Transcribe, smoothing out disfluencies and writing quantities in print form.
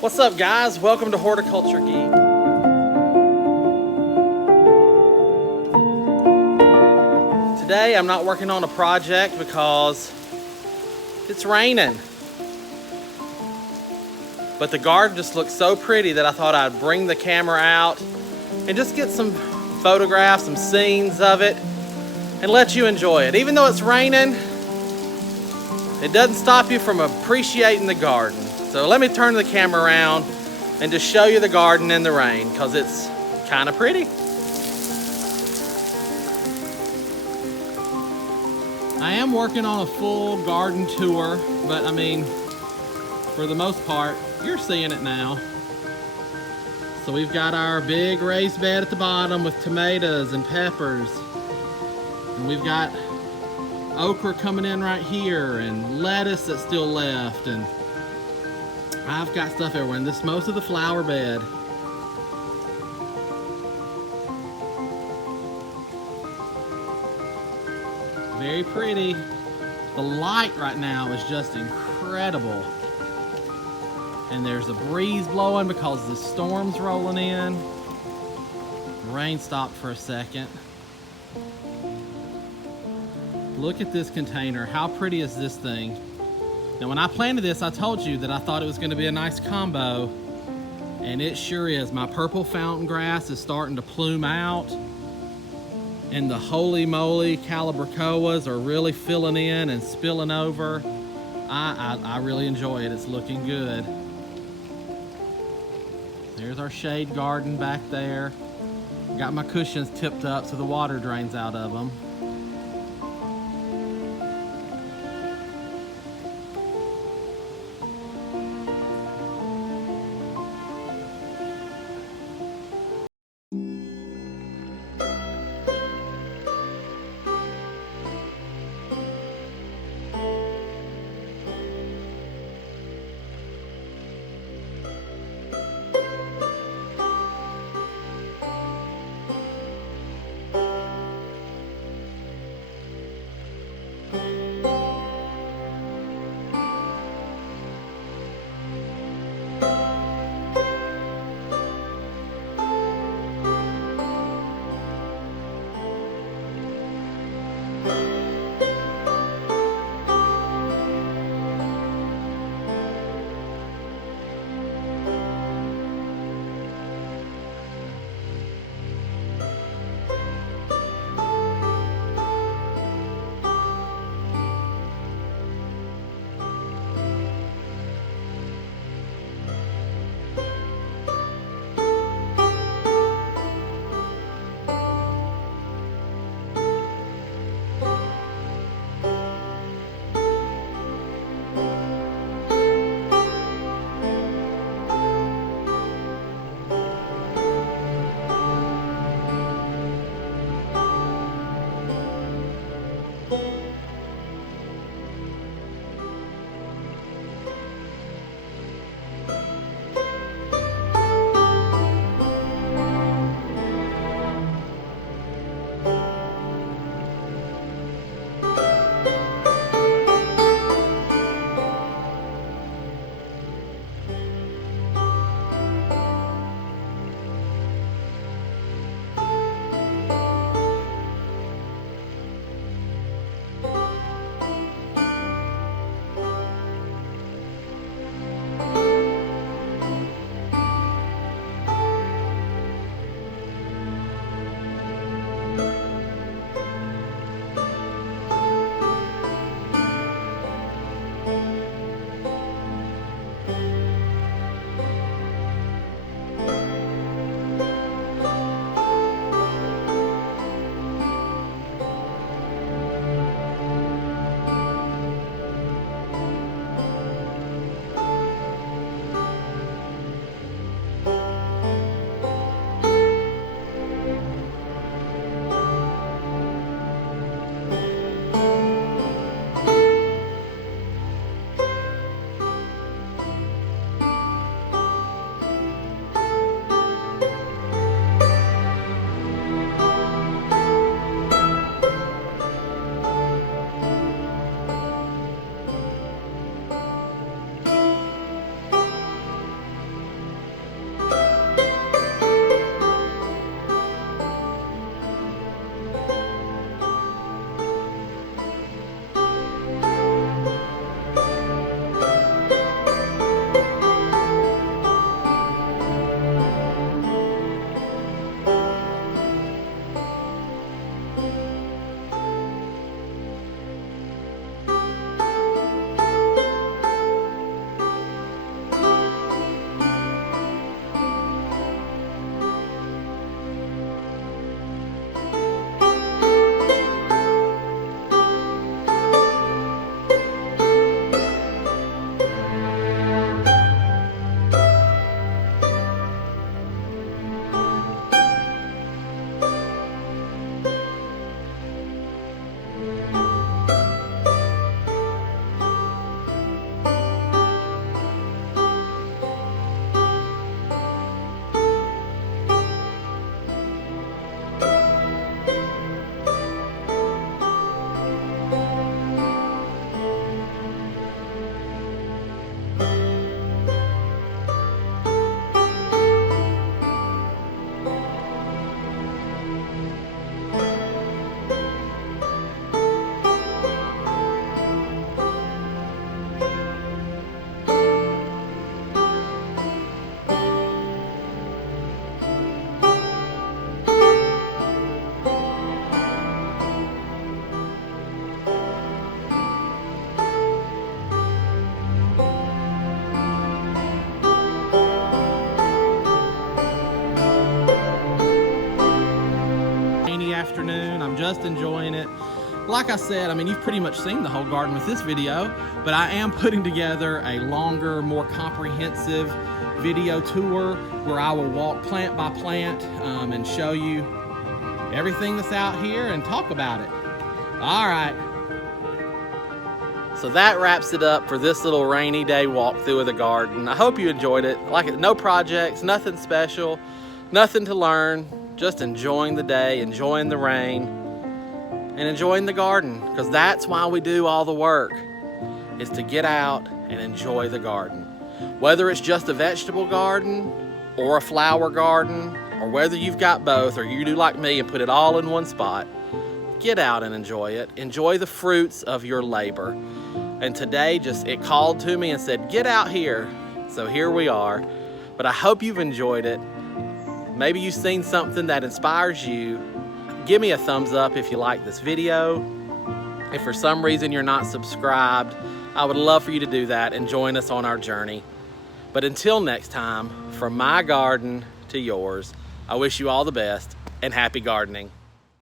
What's up, guys? Welcome to Horticulture Geek. Today I'm not working on a project because it's raining. But the garden just looks so pretty that I thought I'd bring the camera out and just get some photographs, some scenes of it, and let you enjoy it. Even though it's raining, it doesn't stop you from appreciating the garden. So let me turn the camera around and just show you the garden in the rain, because it's kind of pretty. I am working on a full garden tour, but I mean, for the most part, you're seeing it now. So we've got our big raised bed at the bottom with tomatoes and peppers. And we've got okra coming in right here and lettuce that's still left. And I've got stuff everywhere. And this is most of the flower bed. Very pretty. The light right now is just incredible. And there's a breeze blowing because the storm's rolling in. The rain stopped for a second. Look at this container. How pretty is this thing? Now, when I planted this, I told you that I thought it was going to be a nice combo, and it sure is. My purple fountain grass is starting to plume out, and the holy moly calibrachoas are really filling in and spilling over. I really enjoy it. It's looking good. There's our shade garden back there. Got my cushions tipped up so the water drains out of them. like I said, I mean, you've pretty much seen the whole garden with this video, but I am putting together a longer, more comprehensive video tour where I will walk plant by plant and show you everything that's out here and talk about it. All right. So that wraps it up for this little rainy day walkthrough of the garden. I hope you enjoyed it. No projects, nothing special, nothing to learn, just enjoying the day, enjoying the rain, and enjoying the garden, because that's why we do all the work, is to get out and enjoy the garden. Whether it's just a vegetable garden or a flower garden, or whether you've got both, or you do like me and put it all in one spot, get out and enjoy it. Enjoy the fruits of your labor. And today it called to me and said, get out here. So here we are. But I hope you've enjoyed it. Maybe you've seen something that inspires you. Give me a thumbs up if you like this video. If for some reason you're not subscribed, I would love for you to do that and join us on our journey. But until next time, from my garden to yours, I wish you all the best and happy gardening.